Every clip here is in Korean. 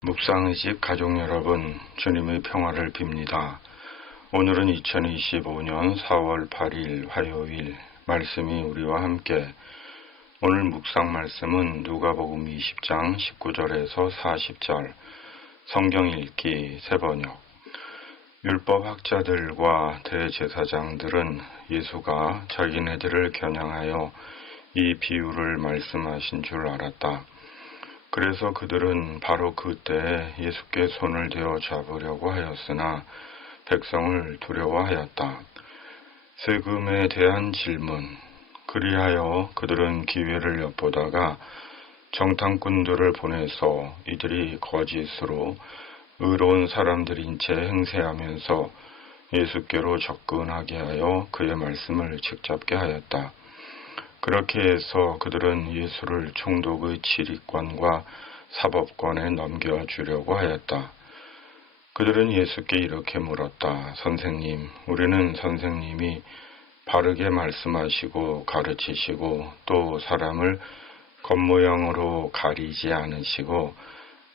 묵상의식 가족 여러분, 주님의 평화를 빕니다. 오늘은 2025년 4월 8일 화요일, 말씀이 우리와 함께. 오늘 묵상 말씀은 누가복음 20장 19절에서 40절, 성경 읽기 세번역. 율법학자들과 대제사장들은 예수가 자기네들을 겨냥하여 이 비유를 말씀하신 줄 알았다. 그래서 그들은 바로 그때 예수께 손을 대어 잡으려고 하였으나 백성을 두려워하였다. 세금에 대한 질문. 그리하여 그들은 기회를 엿보다가 정탐꾼들을 보내서 이들이 거짓으로 의로운 사람들인 채 행세하면서 예수께로 접근하게 하여 그의 말씀을 책잡게 하였다. 그렇게 해서 그들은 예수를 총독의 지리관과 사법관에 넘겨주려고 하였다. 그들은 예수께 이렇게 물었다. 선생님, 우리는 선생님이 바르게 말씀하시고 가르치시고 또 사람을 겉모양으로 가리지 않으시고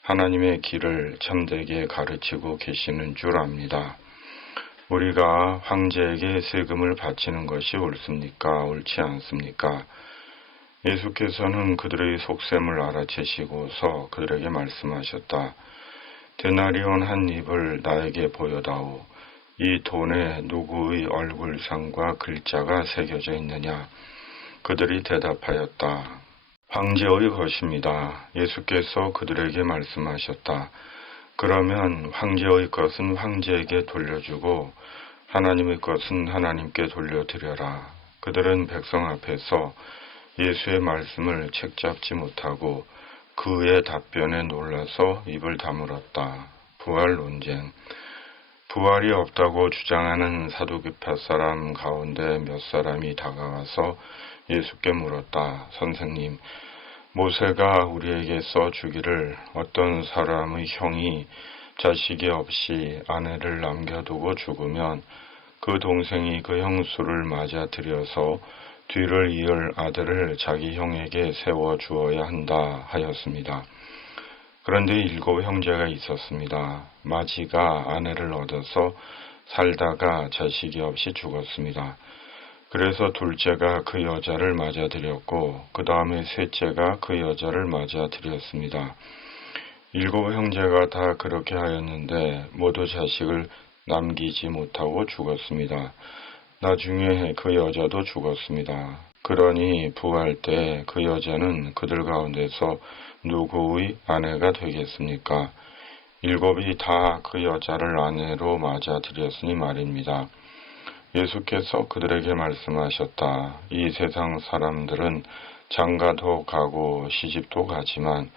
하나님의 길을 참되게 가르치고 계시는 줄 압니다. 우리가 황제에게 세금을 바치는 것이 옳습니까? 옳지 않습니까? 예수께서는 그들의 속셈을 알아채시고서 그들에게 말씀하셨다. 데나리온 한 입을 나에게 보여다오. 이 돈에 누구의 얼굴상과 글자가 새겨져 있느냐? 그들이 대답하였다. 황제의 것입니다. 예수께서 그들에게 말씀하셨다. 그러면 황제의 것은 황제에게 돌려주고 하나님의 것은 하나님께 돌려드려라. 그들은 백성 앞에서 예수의 말씀을 책잡지 못하고 그의 답변에 놀라서 입을 다물었다. 부활 논쟁. 부활이 없다고 주장하는 사두개파 사람 가운데 몇 사람이 다가와서 예수께 물었다. 선생님, 모세가 우리에게 써주기를 어떤 사람의 형이 자식이 없이 아내를 남겨두고 죽으면 그 동생이 그 형수를 맞아 들여서 뒤를 이을 아들을 자기 형에게 세워주어야 한다 하였습니다. 그런데 7 형제가 있었습니다. 마지가 아내를 얻어서 살다가 자식이 없이 죽었습니다. 그래서 둘째가 그 여자를 맞아들였고 그 다음에 셋째가 그 여자를 맞아들였습니다. 7 형제가 다 그렇게 하였는데 모두 자식을 남기지 못하고 죽었습니다. 나중에 그 여자도 죽었습니다. 그러니 부활 때 그 여자는 그들 가운데서 누구의 아내가 되겠습니까? 7이 다 그 여자를 아내로 맞아들였으니 말입니다. 예수께서 그들에게 말씀하셨다. 이 세상 사람들은 장가도 가고 시집도 가지만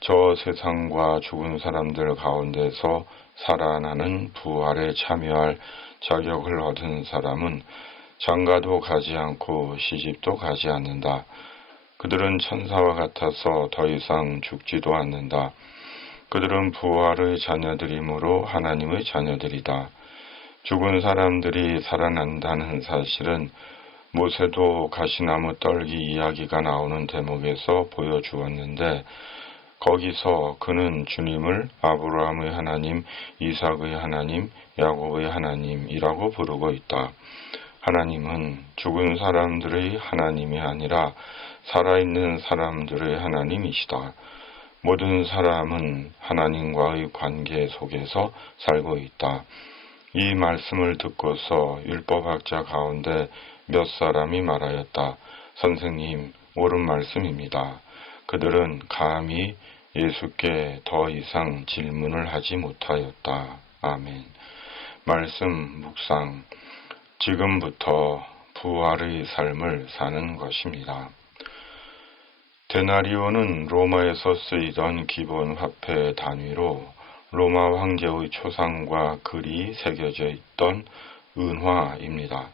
저 세상과 죽은 사람들 가운데서 살아나는 부활에 참여할 자격을 얻은 사람은 장가도 가지 않고 시집도 가지 않는다. 그들은 천사와 같아서 더 이상 죽지도 않는다. 그들은 부활의 자녀들이므로 하나님의 자녀들이다. 죽은 사람들이 살아난다는 사실은 모세도 가시나무 떨기 이야기가 나오는 대목에서 보여주었는데 거기서 그는 주님을 아브라함의 하나님, 이삭의 하나님, 야곱의 하나님이라고 부르고 있다. 하나님은 죽은 사람들의 하나님이 아니라 살아있는 사람들의 하나님이시다. 모든 사람은 하나님과의 관계 속에서 살고 있다. 이 말씀을 듣고서 율법학자 가운데 몇 사람이 말하였다. 선생님, 옳은 말씀입니다. 그들은 감히 예수께 더 이상 질문을 하지 못하였다. 아멘. 말씀 묵상. 지금부터 부활의 삶을 사는 것입니다. 데나리온은 로마에서 쓰이던 기본 화폐 단위로 로마 황제의 초상과 글이 새겨져 있던 은화입니다.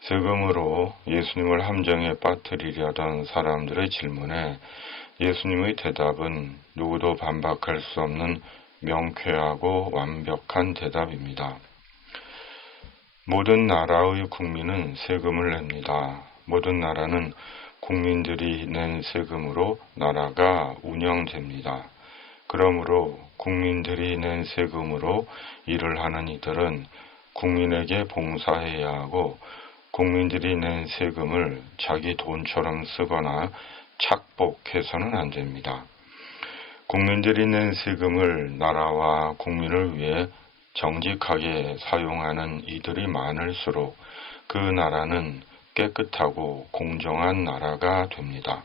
세금으로 예수님을 함정에 빠뜨리려던 사람들의 질문에 예수님의 대답은 누구도 반박할 수 없는 명쾌하고 완벽한 대답입니다. 모든 나라의 국민은 세금을 냅니다. 모든 나라는 국민들이 낸 세금으로 나라가 운영됩니다. 그러므로 국민들이 낸 세금으로 일을 하는 이들은 국민에게 봉사해야 하고 국민들이 낸 세금을 자기 돈처럼 쓰거나 착복해서는 안 됩니다. 국민들이 낸 세금을 나라와 국민을 위해 정직하게 사용하는 이들이 많을수록 그 나라는 깨끗하고 공정한 나라가 됩니다.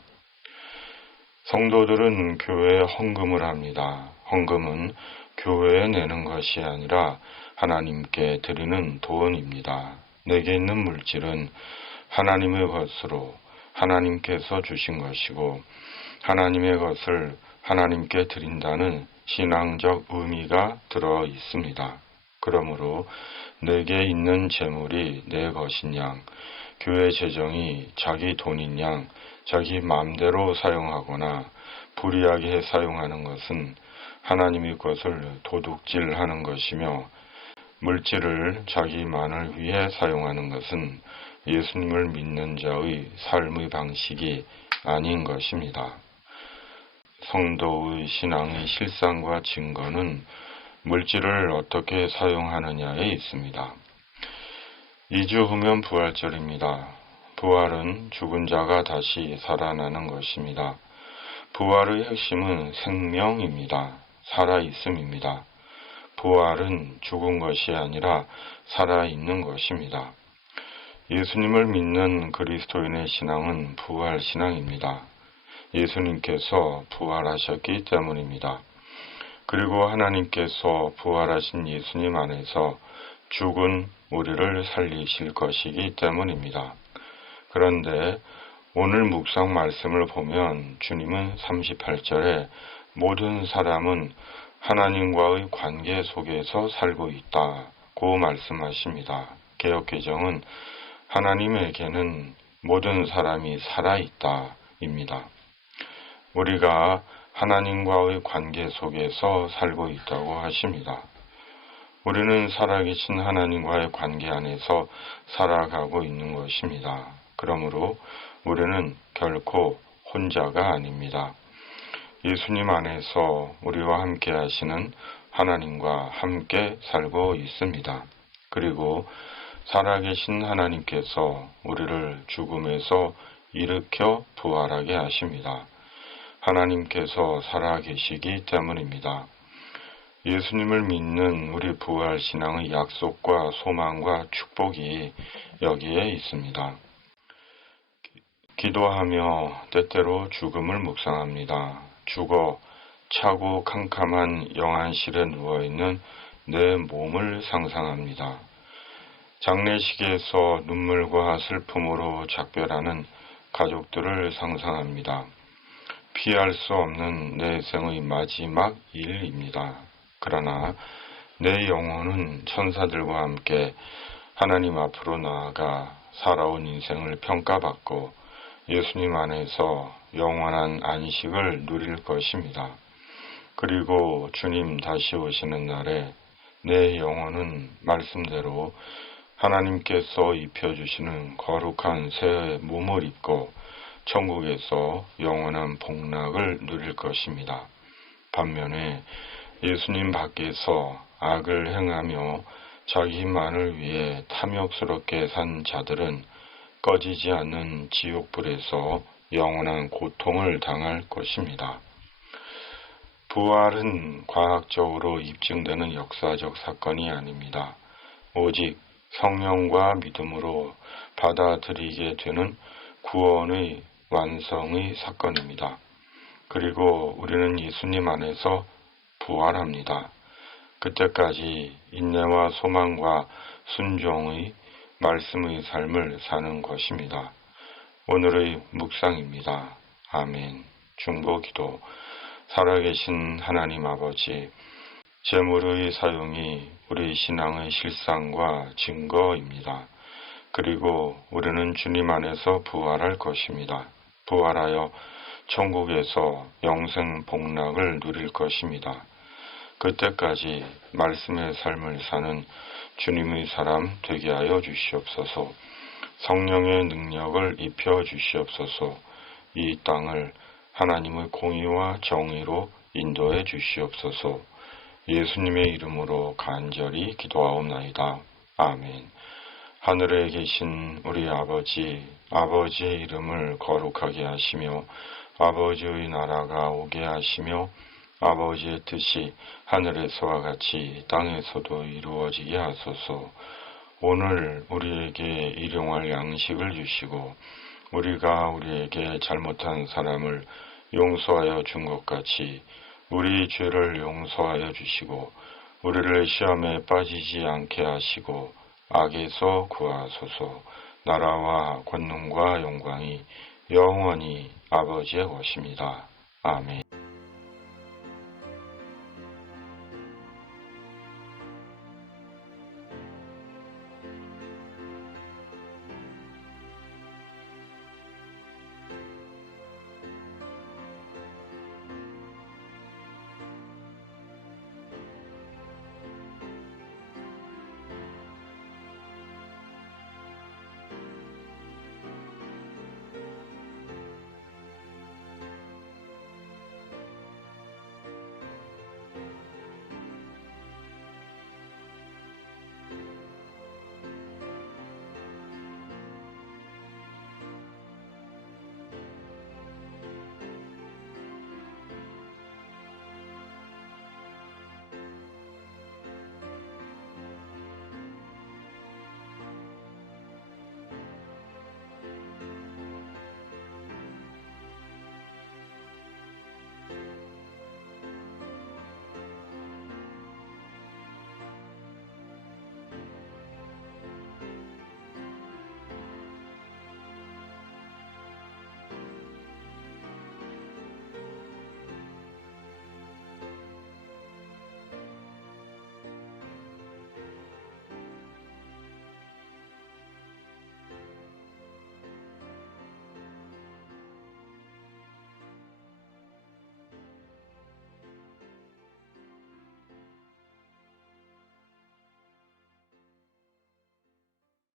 성도들은 교회에 헌금을 합니다. 헌금은 교회에 내는 것이 아니라 하나님께 드리는 돈입니다. 내게 있는 물질은 하나님의 것으로 하나님께서 주신 것이고 하나님의 것을 하나님께 드린다는 신앙적 의미가 들어 있습니다. 그러므로 내게 있는 재물이 내 것인 양, 교회 재정이 자기 돈인 양, 자기 마음대로 사용하거나 불이하게 사용하는 것은 하나님의 것을 도둑질하는 것이며 물질을 자기만을 위해 사용하는 것은 예수님을 믿는 자의 삶의 방식이 아닌 것입니다. 성도의 신앙의 실상과 증거는 물질을 어떻게 사용하느냐에 있습니다. 2주 후면 부활절입니다. 부활은 죽은 자가 다시 살아나는 것입니다. 부활의 핵심은 생명입니다. 살아있음입니다. 부활은 죽은 것이 아니라 살아있는 것입니다. 예수님을 믿는 그리스도인의 신앙은 부활 신앙입니다. 예수님께서 부활하셨기 때문입니다. 그리고 하나님께서 부활하신 예수님 안에서 죽은 우리를 살리실 것이기 때문입니다. 그런데 오늘 묵상 말씀을 보면 주님은 38절에 모든 사람은 하나님과의 관계 속에서 살고 있다고 말씀하십니다. 개역개정은 하나님에게는 모든 사람이 살아있다입니다. 우리가 하나님과의 관계 속에서 살고 있다고 하십니다. 우리는 살아계신 하나님과의 관계 안에서 살아가고 있는 것입니다. 그러므로 우리는 결코 혼자가 아닙니다. 예수님 안에서 우리와 함께 하시는 하나님과 함께 살고 있습니다. 그리고 살아계신 하나님께서 우리를 죽음에서 일으켜 부활하게 하십니다. 하나님께서 살아계시기 때문입니다. 예수님을 믿는 우리 부활신앙의 약속과 소망과 축복이 여기에 있습니다. 기도하며 때때로 죽음을 묵상합니다. 죽어 차고 캄캄한 영안실에 누워있는 내 몸을 상상합니다. 장례식에서 눈물과 슬픔으로 작별하는 가족들을 상상합니다. 피할 수 없는 내 생의 마지막 일입니다. 그러나 내 영혼은 천사들과 함께 하나님 앞으로 나아가 살아온 인생을 평가받고 예수님 안에서 영원한 안식을 누릴 것입니다. 그리고 주님 다시 오시는 날에 내 영혼은 말씀대로 하나님께서 입혀주시는 거룩한 새 몸을 입고 천국에서 영원한 복락을 누릴 것입니다. 반면에 예수님 밖에서 악을 행하며 자기만을 위해 탐욕스럽게 산 자들은 꺼지지 않는 지옥불에서 영원한 고통을 당할 것입니다. 부활은 과학적으로 입증되는 역사적 사건이 아닙니다. 오직 성령과 믿음으로 받아들이게 되는 구원의 완성의 사건입니다. 그리고 우리는 예수님 안에서 부활합니다. 그때까지 인내와 소망과 순종의 말씀의 삶을 사는 것입니다. 오늘의 묵상입니다. 아멘. 중보기도. 살아계신 하나님 아버지, 재물의 사용이 우리 신앙의 실상과 증거입니다. 그리고 우리는 주님 안에서 부활할 것입니다. 부활하여 천국에서 영생 복락을 누릴 것입니다. 그때까지 말씀의 삶을 사는 주님의 사람 되게 하여 주시옵소서. 성령의 능력을 입혀 주시옵소서. 이 땅을 하나님의 공의와 정의로 인도해 주시옵소서. 예수님의 이름으로 간절히 기도하옵나이다. 아멘. 하늘에 계신 우리 아버지의 이름을 거룩하게 하시며 아버지의 나라가 오게 하시며 아버지의 뜻이 하늘에서와 같이 땅에서도 이루어지게 하소서. 오늘 우리에게 일용할 양식을 주시고 우리가 우리에게 잘못한 사람을 용서하여 준 것 같이 우리 죄를 용서하여 주시고 우리를 시험에 빠지지 않게 하시고 악에서 구하소서. 나라와 권능과 영광이 영원히 아버지의 것입니다. 아멘.